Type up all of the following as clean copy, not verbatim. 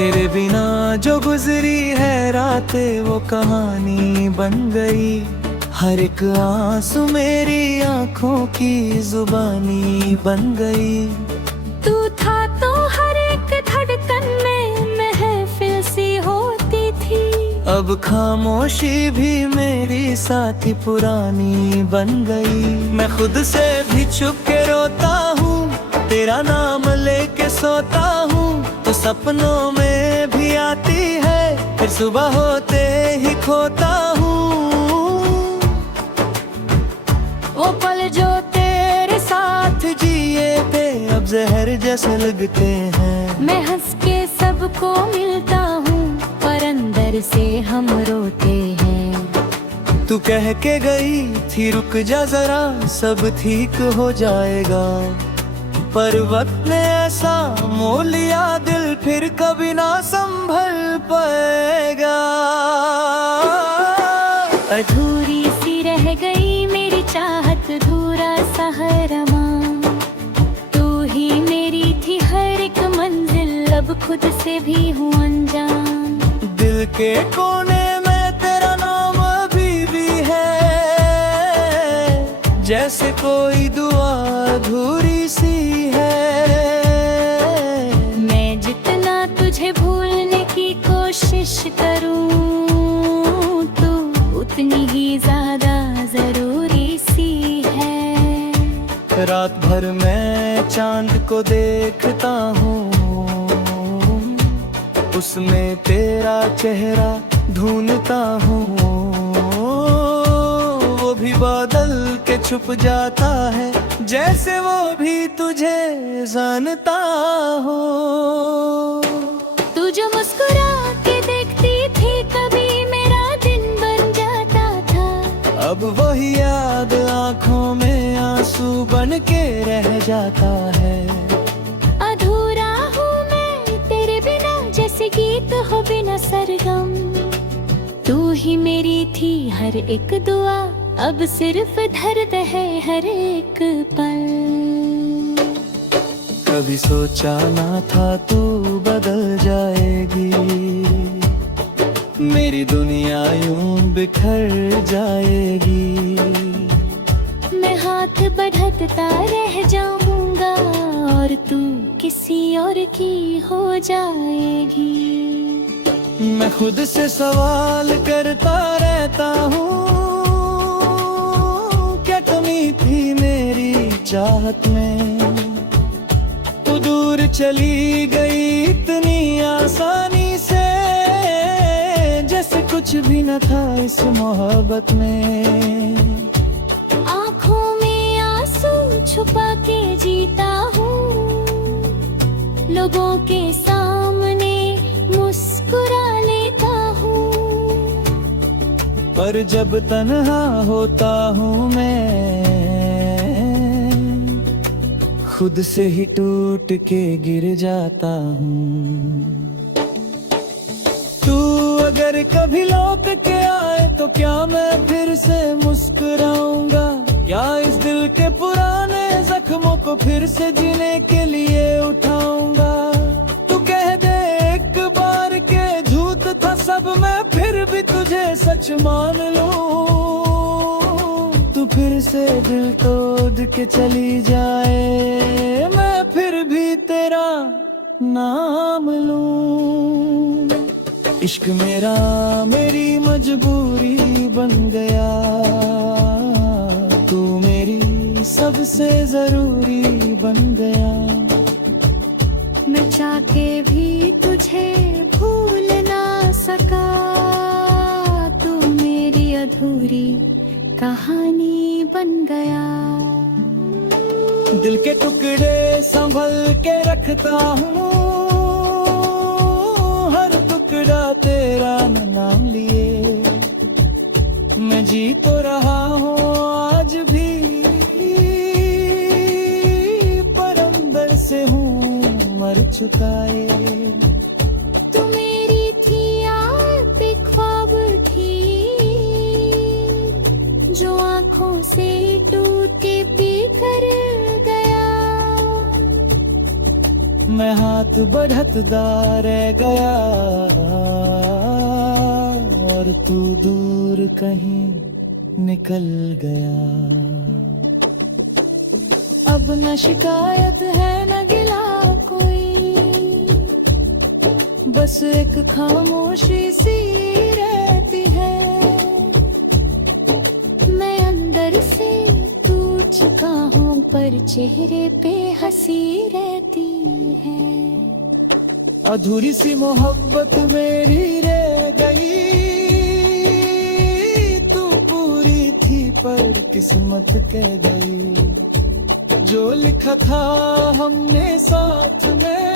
तेरे बिना जो गुजरी है रातें वो कहानी बन गई। हर एक आंसू मेरी आंखों की जुबानी बन गई। तू था तो हर एक धड़कन में महफिल सी होती थी। अब खामोशी भी मेरी साथी पुरानी बन गई। मैं खुद से भी छुप के रोता हूँ, तेरा नाम लेके सोता हूँ तो सपनों में भी आती है, फिर सुबह होते ही खोता हूँ। वो पल जो तेरे साथ जिए थे अब जहर जैसे लगते हैं। मैं हंस के सबको मिलता हूँ पर अंदर से हम रोते हैं। तू कह के गई थी रुक जा जरा सब ठीक हो जाएगा, पर वक्त ने ऐसा मोल लिया दिल फिर कभी ना संभल पाएगा। अधूरी सी रह गई मेरी चाहत, अधूरा सा हर अरमान। तू ही मेरी थी हर एक मंजिल, अब खुद से भी हूँ अनजान। दिल के कोने में तेरा नाम अभी भी है, जैसे कोई दुआ अधूरी सी है। मैं जितना तुझे भूलने की कोशिश करूं, तू उतनी ही ज्यादा जरूरी सी है। रात भर मैं चांद को देखता हूँ, उसमें तेरा चेहरा ढूंढता हूँ। वो भी बादल के छुप जाता है, जैसे वो भी तुझे जानता हो। तू जो मुस्कुरा के देखती थी कभी मेरा दिन बन जाता था। अब वही याद आँखों में आंसू बन के रह जाता है। अधूरा हूँ मैं तेरे बिना, जैसे गीत हो बिना सरगम। तू ही मेरी थी हर एक दुआ, अब सिर्फ दर्द है हर एक पल। कभी सोचा ना था तू बदल जाएगी, मेरी दुनिया यूं बिखर जाएगी। मैं हाथ बढ़ाता रह जाऊंगा और तू किसी और की हो जाएगी। मैं खुद से सवाल करता रहता हूँ, क्या कमी थी मेरी चाहत में। तू दूर चली गई इतनी आसानी से, जैसे कुछ भी न था इस मोहब्बत में। आँखों में आंसू छुपा के जीता हूँ, लोगों के सामने मुस्कुरा लेता हूँ। पर जब तन्हा होता हूँ मैं, खुद से ही टूट के गिर जाता हूँ। तू अगर कभी लौट के आए तो क्या मैं फिर से मुस्कुराऊंगा। क्या इस दिल के पुराने जख्मों को फिर से जीने के लिए उठाऊंगा। तू कह दे एक बार के झूठ था सब, मैं फिर भी तुझे सच मान लूं। तू फिर से दिल तोड़ के चली जाए, मैं फिर भी तेरा नाम लूं। इश्क मेरा मेरी मजबूरी बन गया, तू मेरी सबसे जरूरी बन गया। मैं चाह के भी तुझे भूल ना सका, तू मेरी अधूरी कहानी बन गया। दिल के टुकड़े संभल के रखता हूँ, हर टुकड़ा तेरा नाम लिए। मैं जी तो रहा हूँ आज भी, पर अंदर से हूँ मर चुका है। तू मेरी थी याद पे ख्वाब थी, जो आँखों से टूट के बिखर गया। मैं हाथ बढ़तदा रह गया और तू दूर कहीं निकल गया। अब न शिकायत है न गिला कोई, बस एक खामोशी सी रहती है। मैं अंदर से टूट चुका हूँ पर चेहरे पे हंसी रहती है। अधूरी सी मोहब्बत मेरी रह गई, तू पूरी थी पर किस्मत कह गई। जो लिखा था हमने साथ में,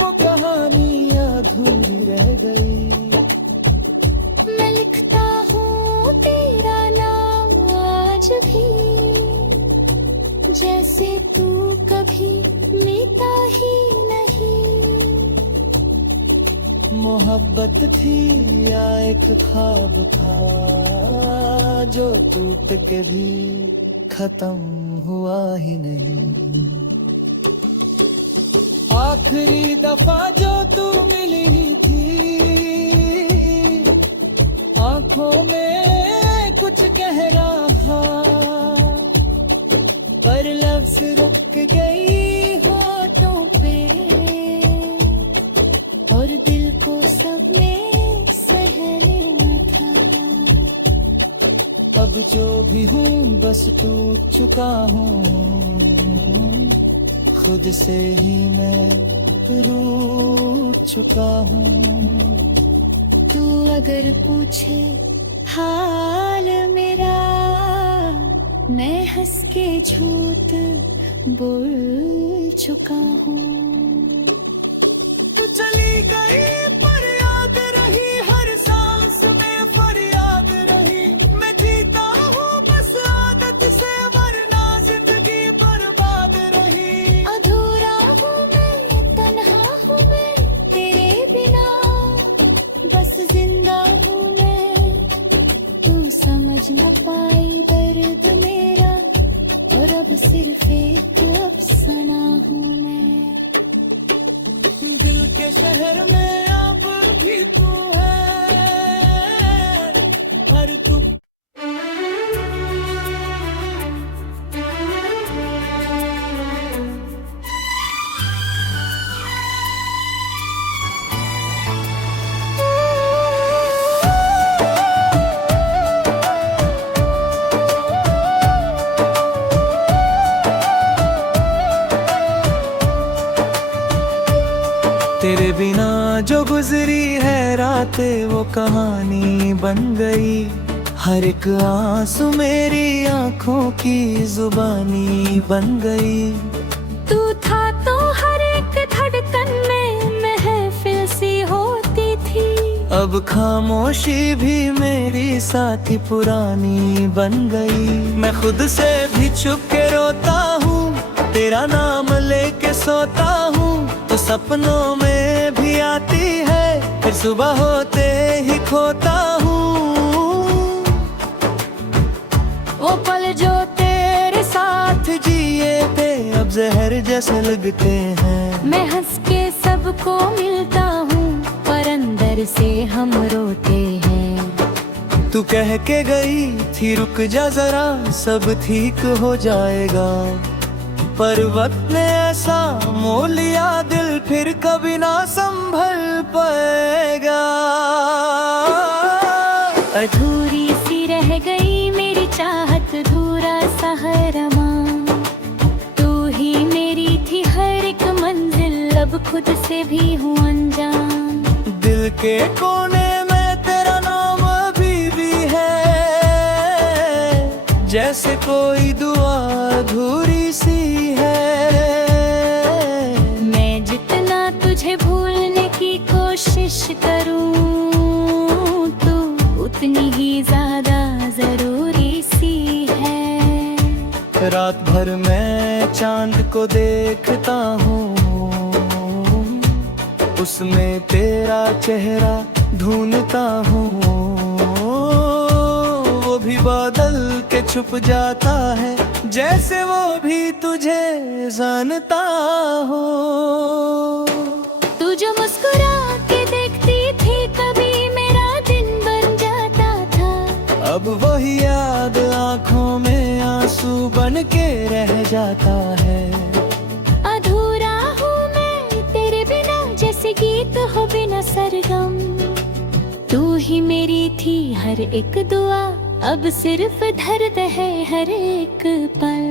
वो कहानी अधूरी रह गई। मैं लिखता हूँ तेरा नाम आज भी, जैसे तू कभी मिटा ही नहीं। मोहब्बत थी या एक ख्वाब था, जो टूट के भी खत्म हुआ ही नहीं। आखिरी दफा जो तू मिली थी, आंखों में कुछ कह रहा, पर लफ्ज रुक गई होठों पे और दिल को सबने सह लिया था। अब जो भी हूँ बस टूट चुका हूँ, खुद से ही मैं रूठ चुका हूँ। तू अगर पूछे हाल मेरा, मैं हंस के झूठ बोल चुका हूँ। तू चली गई पर याद रही, हर सांस में फरियाद रही। मैं जीता हूँ बस आदत से, वरना जिंदगी बर्बाद रही। अधूरा हूँ मैं, तन्हा हूँ मैं तेरे बिना, बस जिंदा हूँ मैं। तू समझ न पाई दर्द मेरा, और अब सिर्फ एक अफसाना हूँ मैं। दिल के शहर में अब भी तू है, हर तू तेरे बिना जो गुजरी है रातें, वो कहानी बन गई। हर एक आंसू मेरी आंखों की जुबानी बन गई। तू था तो हर एक धड़कन में महफिल सी होती थी। अब खामोशी भी मेरी साथी पुरानी बन गई। मैं खुद से भी छुप के रोता हूँ, तेरा नाम लेके सोता हूँ, तो सपनों में भी आती है, फिर सुबह होते ही खोता हूँ। वो पल जो तेरे साथ जिए थे, अब जहर जैसे लगते हैं। मैं हंस के सबको मिलता हूँ, पर अंदर से हम रोते हैं। तू कह के गई थी रुक जा जरा, सब ठीक हो जाएगा, पर वक्त ने ऐसा मोल लिया, दिल फिर कभी ना संभल पाएगा। अधूरी सी रह गई मेरी चाहत, अधूरा सा हर अरमान। तू ही मेरी थी हर एक मंजिल, अब खुद से भी हूँ अनजान। दिल के कोने में तेरा नाम अभी भी है, जैसे कोई दुआ अधूरी सी है। मैं जितना तुझे भूलने की कोशिश करूं, तू उतनी ही ज्यादा जरूरी सी है। रात भर मैं चांद को देखता हूँ, उसमें तेरा चेहरा ढूंढता हूँ। वो भी बदल के छुप जाता है, जैसे वो भी तुझे जानता हो। तू जो मुस्कुरा के देखती थी कभी मेरा दिन बन जाता था। अब वही याद आंखों में आंसू बन के रह जाता है। अधूरा हूँ मैं तेरे बिना, जैसे गीत हो बिना सरगम। तू ही मेरी थी हर एक दुआ, अब सिर्फ दर्द है हर एक पल।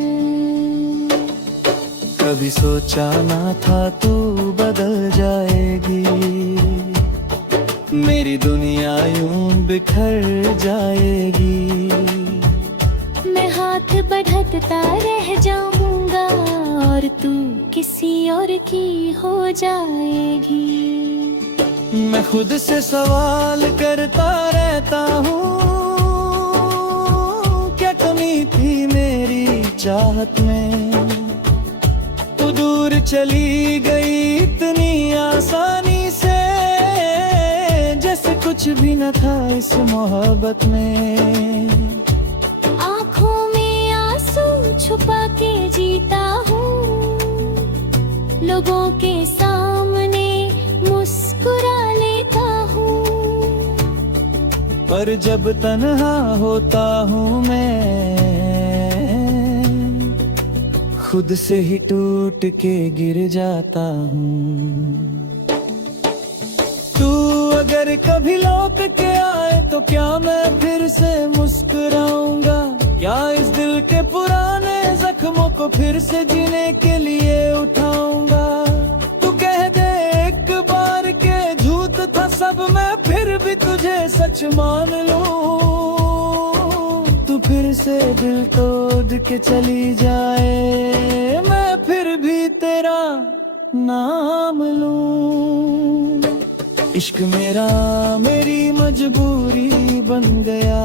कभी सोचा ना था तू बदल जाएगी, मेरी दुनिया यूं बिखर जाएगी। मैं हाथ बढ़ाता रह जाऊंगा और तू किसी और की हो जाएगी। मैं खुद से सवाल करता रहता हूँ, क्या कमी थी मेरी चाहत में। तू दूर चली गई इतनी आसानी से, जैसे कुछ भी न था इस मोहब्बत में। आँखों में आंसू छुपा के जीता हूँ, लोगों के सामने मुस्कुरा लेता हूँ। पर जब तन्हा होता हूँ मैं, खुद से ही टूट के गिर जाता हूँ। तू अगर कभी लौट के आए तो क्या मैं फिर से मुस्कुराऊंगा? क्या इस दिल के पुराने जख्मों को फिर से जीने के लिए उठाऊंगा? तू कह दे एक बार के झूठ था सब, मैं फिर भी तुझे सच मान लूं। तू फिर से दिल तोड़ के चली जाए, मैं फिर भी तेरा नाम लूं। इश्क मेरा मेरी मजबूरी बन गया,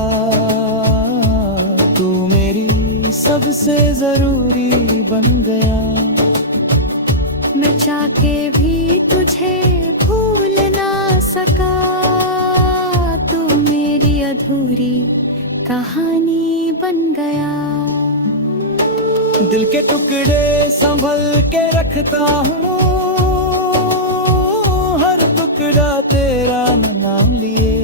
तू मेरी सबसे जरूरी बन गया। मैं चाह के भी तुझे भूल ना सका, तू मेरी अधूरी कहानी बन गया। दिल के टुकड़े संभल के रखता हूँ, हर टुकड़ा तेरा नाम लिए।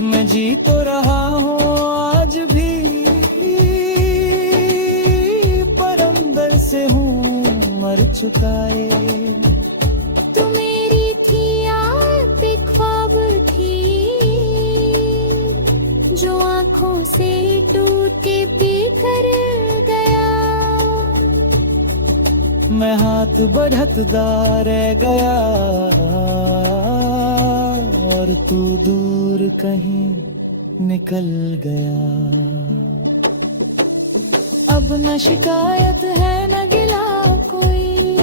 मैं जी तो रहा हूँ आज भी, पर अंदर से हूँ मर चुका है। तू मेरी थी यार पे ख्वाब थी, जो आँखों से टूट के बिखर गया। मैं हाथ बढ़ता रह गया और तू दूर कहीं निकल गया। अब न शिकायत है न गिला कोई,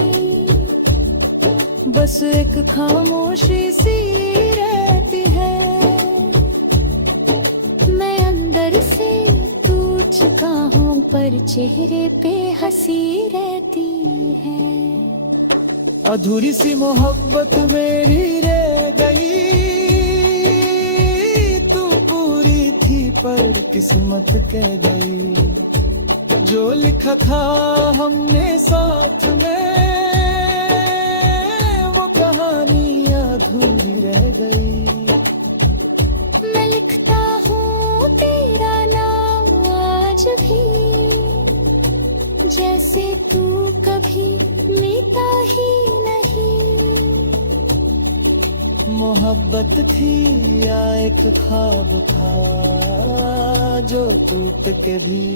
बस एक खामोशी सी रहती है। मैं अंदर से टूट चुका हूँ, पर चेहरे पे हंसी रहती है। अधूरी सी मोहब्बत मेरी रह गई, तू पूरी थी पर किस्मत कह गई। जो लिखा था हमने साथ में, वो कहानी अधूरी रह गई। मैं लिखता हूँ तेरा नाम आज भी, जैसे तू कभी मिटा ही नहीं। मोहब्बत थी या एक ख्वाब था, जो टूट के भी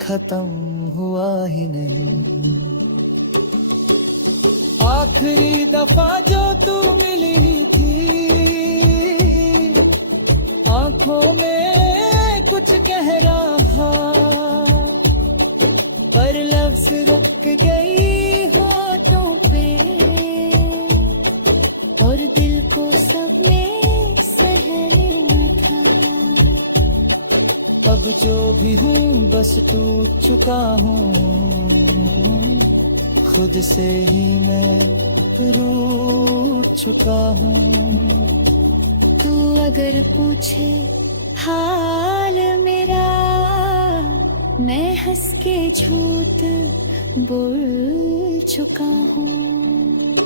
खत्म हुआ ही नहीं। आखिरी दफा जो तू मिली थी, आंखों में कुछ कह रहा, पर लफ्ज रुक गई होठों पे, और दिल को सब में सहना था। अब जो भी हूँ बस टूट चुका हूँ, खुद से ही मैं रूठ चुका हूँ। तू अगर पूछे हाल मेरा, मैं हंस के झूठ बोल चुका हूँ।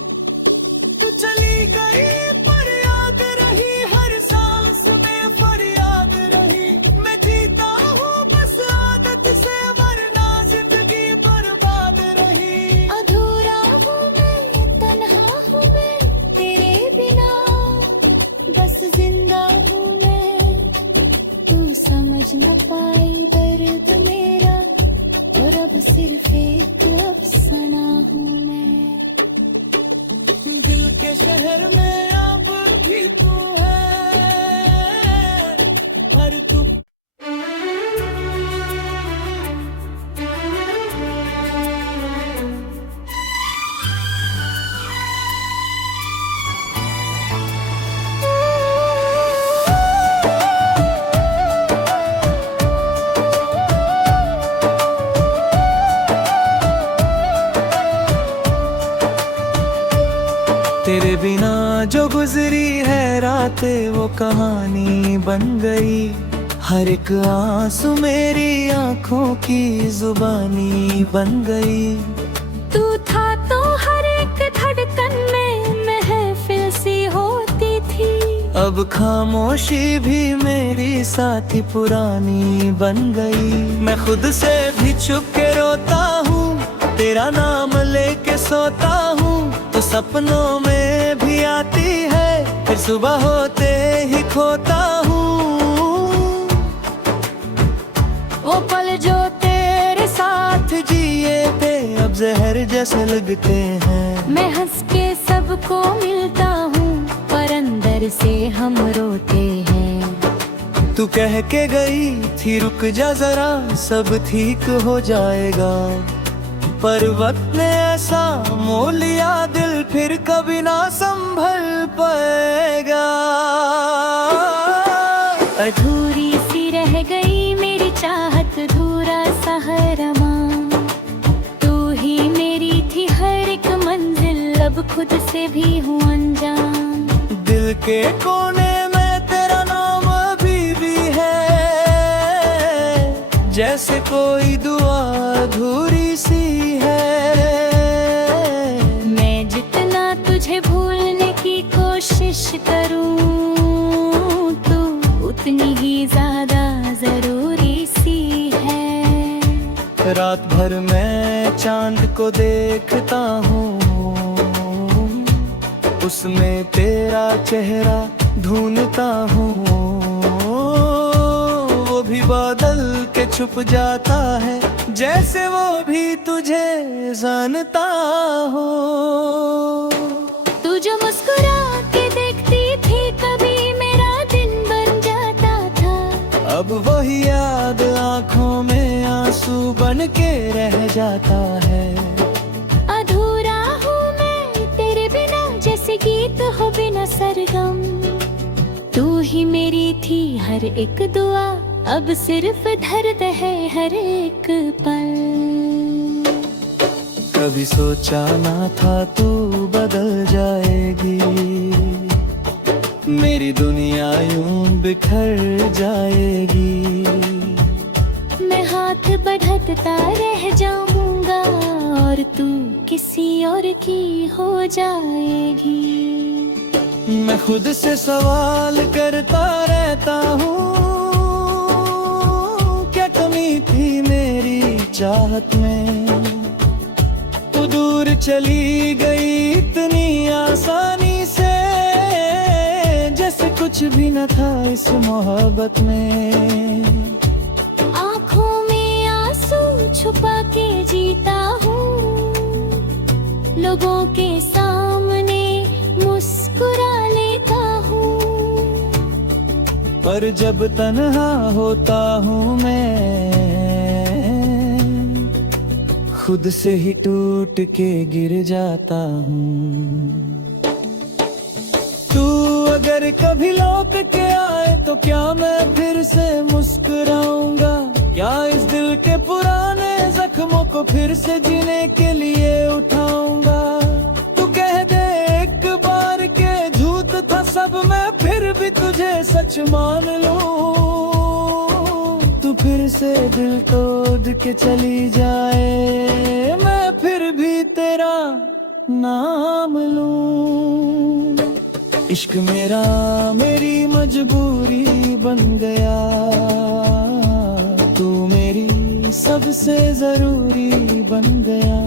तू चली गई पर याद रही, हर सांस में फरियाद रही। मैं जीता हूँ बस आदत से, वरना जिंदगी बर्बाद रही। अधूरा हूँ मैं, तन्हा हूँ मैं तेरे बिना, बस जिंदा हूँ मैं। तू समझ न पाई दर्द मेरा, और अब सिर्फ एक अफसाना हूँ मैं। दिल के शहर में अब भी तू है, हर तू तेरे बिना जो गुजरी है रातें, वो कहानी बन गई। हर एक आंसू मेरी आंखों की जुबानी बन गई। तू था तो हर एक धड़कन में महफिल सी होती थी। अब खामोशी भी मेरी साथी पुरानी बन गई। मैं खुद से भी छुप के रोता हूँ, तेरा नाम लेके सोता हूँ। तो सपनों में भी आती है, फिर सुबह होते ही खोता हूँ। वो पल जो तेरे साथ जिए थे, अब जहर जैसे लगते हैं। मैं हंस के सबको मिलता हूँ, पर अंदर से हम रोते हैं। तू कह के गई थी रुक जा जरा, सब ठीक हो जाएगा। पर वक्त ने ऐसा मोल लिया, दिल फिर कभी ना संभल पाएगा। अधूरी सी रह गई मेरी चाहत, अधूरा सा हर अरमान। तू ही मेरी थी हर एक मंजिल, अब खुद से भी हूँ अनजान। दिल के कोने में तेरा नाम अभी भी है, जैसे कोई दुआ अधूरी सी है। मैं जितना तुझे भूलने की कोशिश करूं, तू उतनी ही ज्यादा जरूरी सी है। रात भर मैं चांद को देखता हूँ, उसमें तेरा चेहरा ढूंढता हूँ। वो भी बादल के छुप जाता है, जैसे वो भी तुझे जानता हो। तू जो मुस्कुरा के देखती थी, कभी मेरा दिन बन जाता था। अब वही याद आंखों में आंसू बन के रह जाता है। अधूरा हूँ मैं तेरे बिना, जैसे गीत हो बिना सरगम। तू ही मेरी थी हर एक दुआ, अब सिर्फ दर्द है हर एक पल। कभी सोचा ना था तू बदल जाएगी, मेरी दुनिया यूं बिखर जाएगी। मैं हाथ बढ़ाता रह जाऊंगा, और तू किसी और की हो जाएगी। मैं खुद से सवाल करता रहता हूँ, क्या कमी थी मेरी चाहत में। तू दूर चली गई इतनी आसानी से, जैसे कुछ भी न था इस मोहब्बत में। आँखों में आंसू छुपा के जीता हूँ, लोगों के सामने मुस्कुरा लेता हूँ। पर जब तन्हा होता हूँ मैं, खुद से ही टूट के गिर जाता हूँ। तू अगर कभी लौट के आए तो क्या मैं फिर से मुस्कुराऊंगा? क्या इस दिल के पुराने जख्मों को फिर से जीने के लिए उठाऊंगा? तू कह दे एक बार के झूठ था सब, मैं फिर भी तुझे सच मान लूं। से दिल तोड़ के चली जाए, मैं फिर भी तेरा नाम लूं। इश्क मेरा मेरी मजबूरी बन गया, तू मेरी सबसे जरूरी बन गया।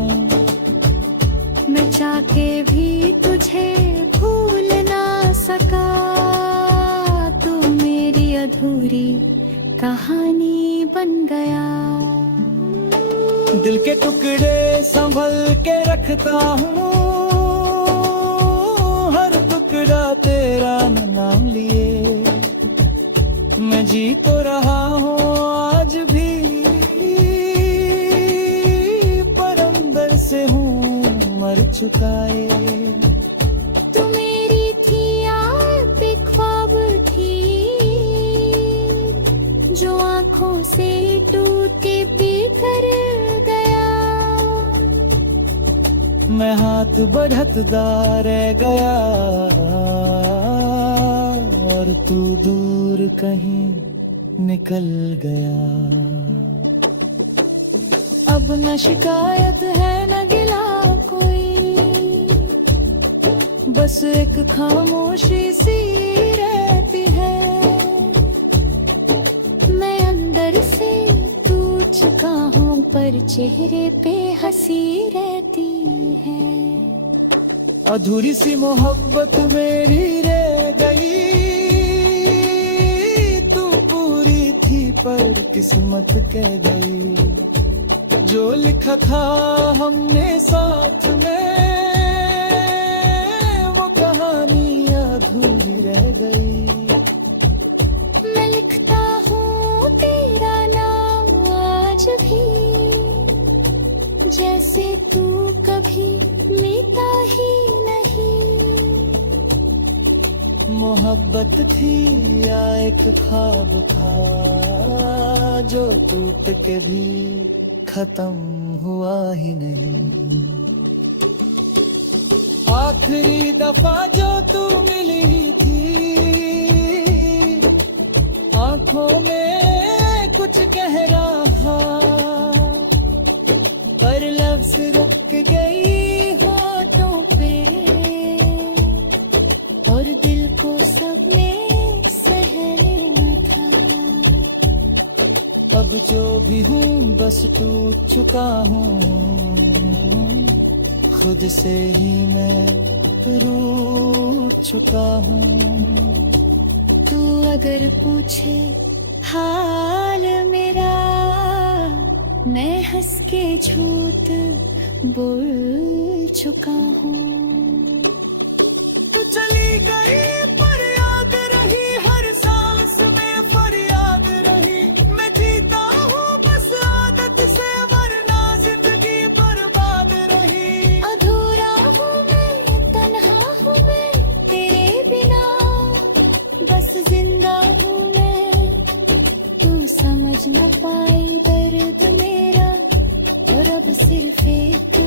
मैं चाहके भी तुझे भूल ना सका, तू मेरी अधूरी कहानी बन गया। दिल के टुकड़े संभल के रखता हूँ, हर टुकड़ा तेरा नाम लिए। मैं जी तो रहा हूँ आज भी, पर अंदर से हूँ मर चुका है। तू मेरी थी यार पे ख्वाब थी, जो आँखों से टूट के बिखर गया। मैं हाथ बढ़ता रह गया, और तू दूर कहीं निकल गया। अब न शिकायत है न गिला कोई, बस एक खामोशी सी रहती है। मैं अंदर से टूट चुका हूँ, पर चेहरे पे हंसी रहती है। अधूरी सी मोहब्बत मेरी रह गई, तू पूरी थी पर किस्मत कह गई। जो लिखा था हमने साथ में, वो कहानी अधूरी रह गई। मैं लिखता हूँ तेरा नाम आज भी, जैसे तू कभी मिटा ही नहीं। मोहब्बत थी या एक ख्वाब था, जो टूट के भी खत्म हुआ ही नहीं। आखिरी दफा जो तू मिली थी, आंखों में कुछ कह रहा, पर लफ्ज रुक गई होठों पे, और दिल को सबने सहना था। अब जो भी हूँ बस टूट चुका हूँ, खुद से ही मैं रूठ चुका हूँ। तू अगर पूछे हाल मेरा, मैं हंस के झूठ बोल चुका हूँ। तू चली गई पर याद रही, हर सांस में फरियाद रही। मैं जीता हूँ बस आदत से, वरना जिंदगी बर्बाद रही। अधूरा हूँ मैं, तन्हा हूँ मैं तेरे बिना, बस जिंदा हूँ मैं। तू समझ न पाई दर्द मेरा, और अब सिर्फ एक